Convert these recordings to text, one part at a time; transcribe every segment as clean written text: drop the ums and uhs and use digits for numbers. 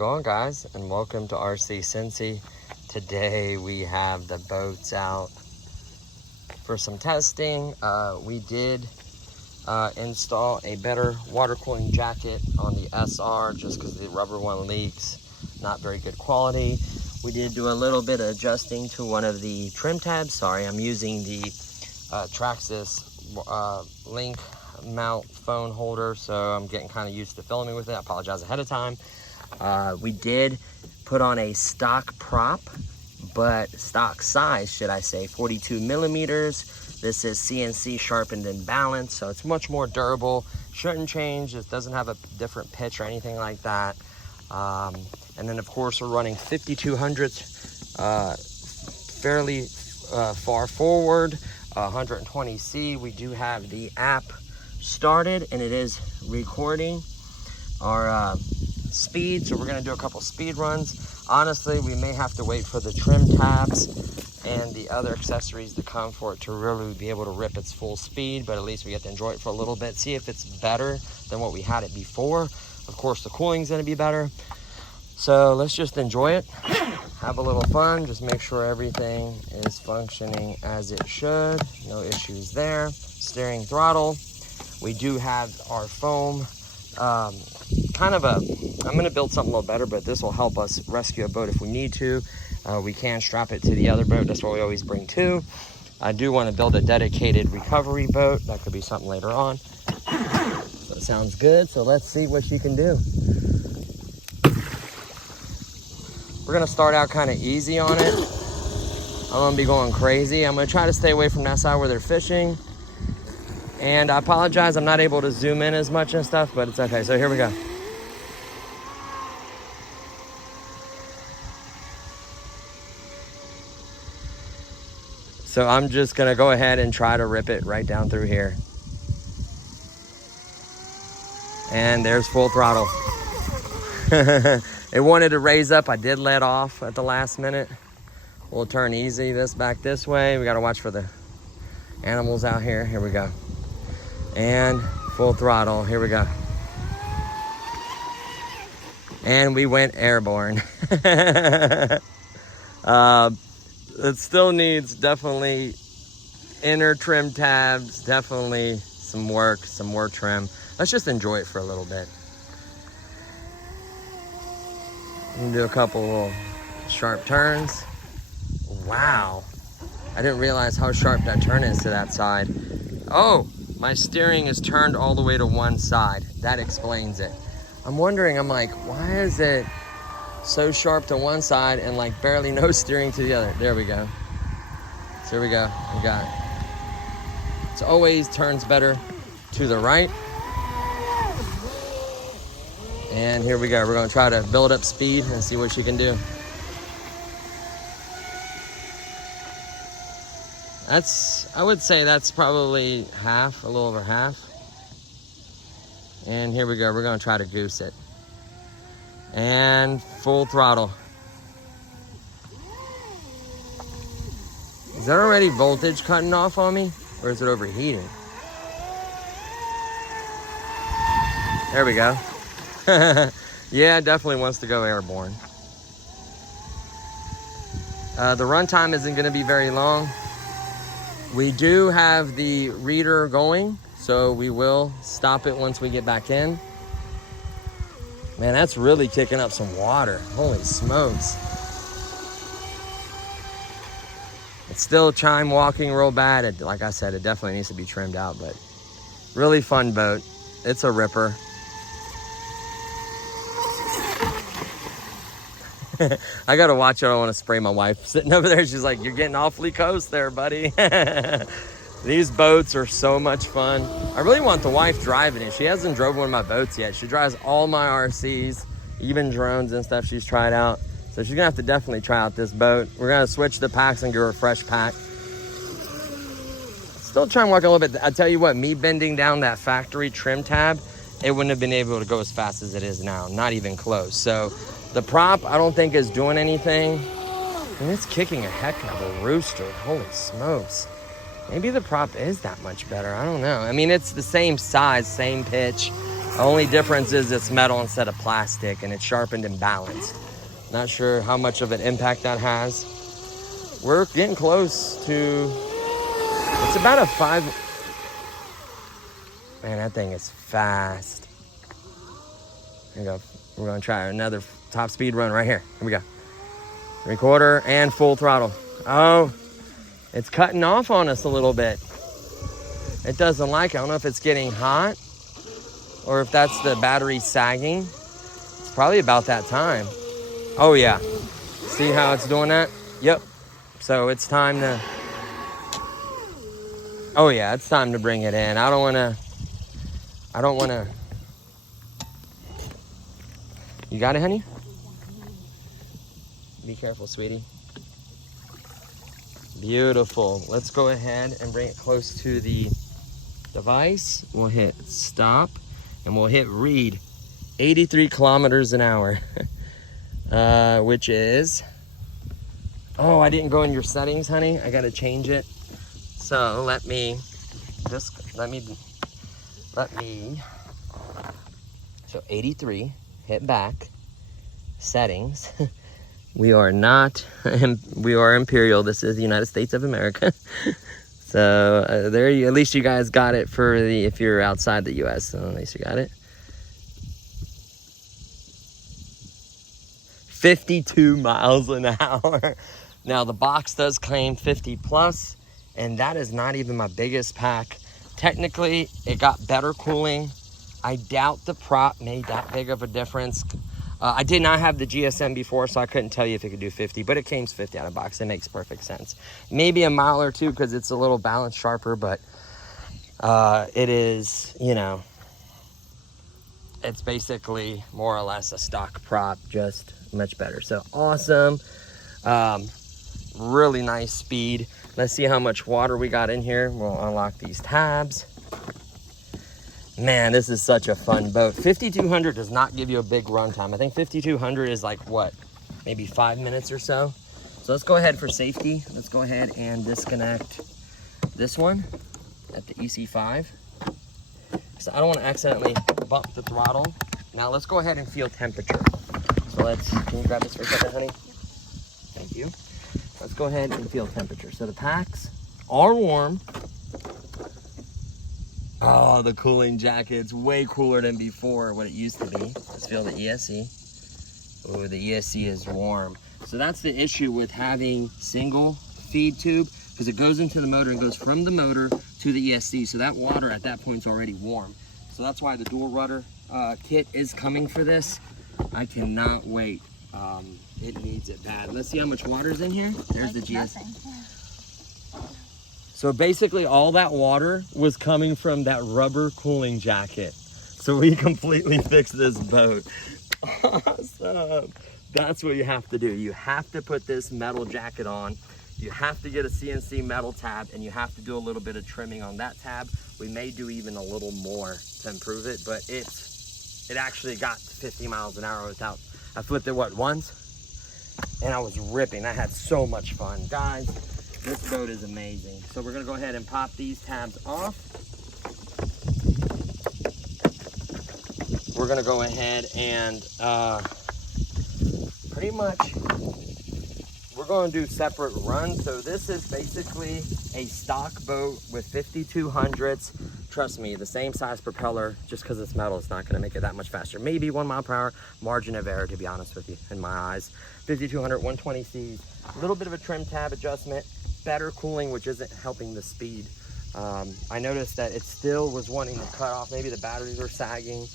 going, guys? And welcome to RC Cincy. Today we have the boats out for some testing. We did install a better water cooling jacket on the SR just because the rubber one leaks. Not very good quality. We did do a little bit of adjusting to one of the trim tabs. Sorry, I'm using the Traxxas link mount phone holder, so I'm getting kind of used to filming with it. I apologize ahead of time. We did put on a stock prop, but stock size, should I say, 42 millimeters. This is CNC sharpened and balanced, so it's much more durable. Shouldn't change. It doesn't have a different pitch or anything like that. And then of course we're running 5200s, fairly far forward, 120C. We do have the app started and it is recording our speed, so we're going to do a couple speed runs. Honestly, we may have to wait for the trim tabs and the other accessories to come for it to really be able to rip its full speed, but at least we get to enjoy it for a little bit, see if it's better than what we had it before. Of course, the cooling's going to be better, so let's just enjoy it, have a little fun, just make sure everything is functioning as it should. No issues there. Steering, throttle. We do have our foam, kind of a, I'm going to build something a little better, but this will help us rescue a boat if we need to. We can strap it to the other boat. That's what we always bring two. I do want to build a dedicated recovery boat. That could be something later on. So it sounds good. So let's see what she can do. We're going to start out kind of easy on it. I'm going to be going crazy. I'm going to try to stay away from that side where they're fishing. And I apologize, I'm not able to zoom in as much and stuff, but it's okay. So here we go. So I'm just gonna go ahead and try to rip it right down through here. And there's full throttle. It wanted to raise up. I did let off at the last minute. We'll turn easy this back this way. We gotta watch for the animals out here. Here we go. And full throttle, here we go. And we went airborne. It still needs definitely inner trim tabs, definitely some work, some more trim. Let's just enjoy it for a little bit. We can do a couple little sharp turns. Wow, I didn't realize how sharp that turn is to that side. Oh, my steering is turned all the way to one side. That explains it. I'm wondering, I'm like, why is it so sharp to one side and like barely no steering to the other? There we go. So here we go, we got it. It always turns better to the right. And here we go. We're gonna try to build up speed and see what she can do. I would say that's probably half, a little over half. And here we go, we're gonna try to goose it. And full throttle. Is there already voltage cutting off on me? Or is it overheating? There we go. Yeah, it definitely wants to go airborne. The runtime isn't gonna be very long. We do have the reader going, so we will stop it once we get back in. Man, that's really kicking up some water. Holy smokes. It's still chime walking real bad. Like I said, it definitely needs to be trimmed out, but really fun boat. It's a ripper. I gotta watch it. I don't want to spray my wife sitting over there. She's like, you're getting awfully close there, buddy. These boats are so much fun. I really want the wife driving it. She hasn't drove one of my boats yet. She drives all my RCs, even drones and stuff she's tried out. So she's gonna have to definitely try out this boat. We're gonna switch the packs and give her a fresh pack. Still trying to walk a little bit. I tell you what, me bending down that factory trim tab, it wouldn't have been able to go as fast as it is now, not even close. So the prop, I don't think is doing anything. And it's kicking a heck of a rooster. Holy smokes. Maybe the prop is that much better. I don't know. I mean, it's the same size, same pitch. The only difference is it's metal instead of plastic, and it's sharpened and balanced. Not sure how much of an impact that has. We're getting close to, it's about a 5. Man, that thing is fast. Here we go. We're gonna try another top speed run right here. Here we go. 3/4 and full throttle. Oh, it's cutting off on us a little bit. It doesn't like it. I don't know if it's getting hot or if that's the battery sagging. It's probably about that time. Oh yeah. See how it's doing that? Yep. So it's time to, oh yeah, it's time to bring it in. I don't wanna, you got it, honey? Be careful, sweetie. Beautiful. Let's go ahead and bring it close to the device. We'll hit stop and we'll hit read. 83 kilometers an hour, which is, oh, I didn't go in your settings, honey. I gotta change it. So let me, so 83, hit back, settings. We are not, we are Imperial. This is the United States of America. So there you, at least you guys got it for the, if you're outside the US, so at least you got it. 52 miles an hour. Now the box does claim 50 plus, and that is not even my biggest pack. Technically, it got better cooling. I doubt the prop made that big of a difference. I did not have the GSM before, so I couldn't tell you if it could do 50, but it came 50 out of box. It makes perfect sense. Maybe a mile or two because it's a little balance sharper, but it is, you know, it's basically more or less a stock prop, just much better. So awesome. Really nice speed. Let's see how much water we got in here. We'll unlock these tabs. Man, this is such a fun boat. 5200 does not give you a big run time. I think 5200 is like what, maybe 5 minutes or so. So let's go ahead for safety. Let's go ahead and disconnect this one at the EC5. So I don't want to accidentally bump the throttle. Now let's go ahead and feel temperature. So let's, can you grab this for a second, honey? Thank you. Let's go ahead and feel temperature. So the packs are warm. Oh, the cooling jacket's way cooler than before, what it used to be. Let's feel the ESC. Oh, the ESC is warm. So that's the issue with having single feed tube, because it goes into the motor and goes from the motor to the ESC. So that water at that point is already warm. So that's why the dual rudder kit is coming for this. I cannot wait. It needs it bad. Let's see how much water's in here. There's the GSC. So basically all that water was coming from that rubber cooling jacket. So we completely fixed this boat. Awesome. That's what you have to do. You have to put this metal jacket on. You have to get a CNC metal tab, and you have to do a little bit of trimming on that tab. We may do even a little more to improve it, but it actually got 50 miles an hour without, I flipped it what, once? And I was ripping. I had so much fun. Guys, this boat is amazing. So we're gonna go ahead and pop these tabs off. We're gonna go ahead and pretty much, we're gonna do separate runs. So this is basically a stock boat with 5200s. Trust me, the same size propeller, just because it's metal, it's not gonna make it that much faster. Maybe 1 mile per hour, margin of error, to be honest with you, in my eyes. 5200, 120Cs, a little bit of a trim tab adjustment, better cooling, which isn't helping the speed. I noticed that it still was wanting to cut off. Maybe the batteries are sagging,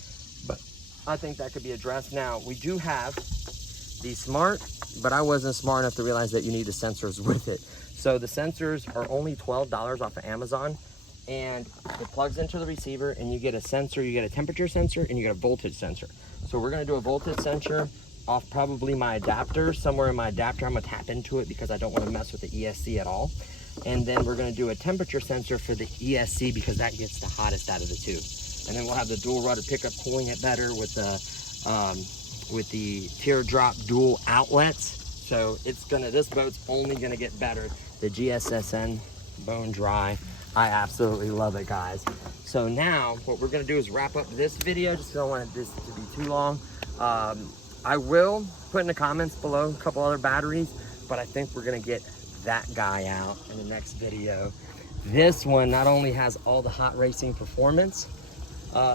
but I think that could be addressed. Now, we do have the Smart, but I wasn't smart enough to realize that you need the sensors with it. So the sensors are only $12 off of Amazon, and it plugs into the receiver, and you get a sensor, you get a temperature sensor, and you get a voltage sensor. So we're gonna do a voltage sensor off probably my adapter. Somewhere in my adapter, I'm gonna tap into it because I don't wanna mess with the ESC at all. And then we're gonna do a temperature sensor for the ESC because that gets the hottest out of the two. And then we'll have the dual rudder pickup cooling it better with the teardrop dual outlets. So it's gonna, this boat's only gonna get better. The GSSN bone dry. I absolutely love it, guys. So now what we're gonna do is wrap up this video, just 'cause I don't want this to be too long. I will put in the comments below a couple other batteries, but I think we're gonna get that guy out in the next video. This one not only has all the hot racing performance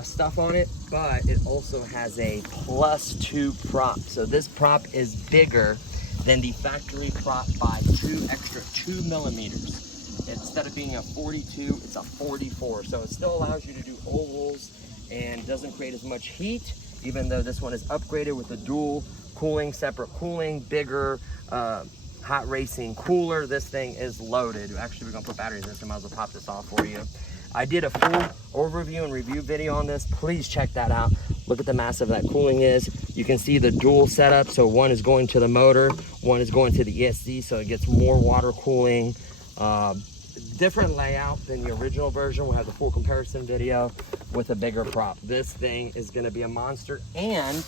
stuff on it, but it also has a +2 prop. So this prop is bigger than the factory prop by 2 millimeters. Instead of being a 42, it's a 44. So it still allows you to do ovals and doesn't create as much heat, even though this one is upgraded with a dual cooling, separate cooling, bigger hot racing cooler. This thing is loaded. Actually, we're gonna put batteries in, so I might as well pop this off for you. I did a full overview and review video on this. Please check that out. Look at the massive that cooling is. You can see the dual setup. So one is going to the motor, one is going to the ESC, so it gets more water cooling. Different layout than the original version. We'll have the full comparison video with a bigger prop. This thing is gonna be a monster, and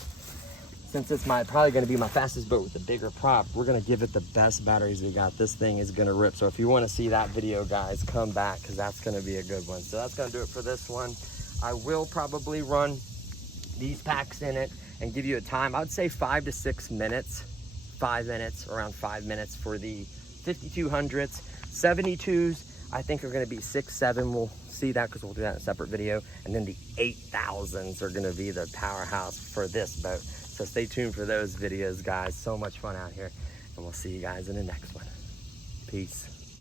since it's probably gonna be my fastest boat with the bigger prop, we're gonna give it the best batteries we got. This thing is gonna rip. So if you wanna see that video, guys, come back, because that's gonna be a good one. So that's gonna do it for this one. I will probably run these packs in it and give you a time. I would say 5 to 6 minutes, 5 minutes, around 5 minutes for the 5200s. 72s, I think are gonna be 6, 7. We'll see that because we'll do that in a separate video. And then the 8000s are gonna be the powerhouse for this boat. So stay tuned for those videos, guys. So much fun out here. And we'll see you guys in the next one. Peace.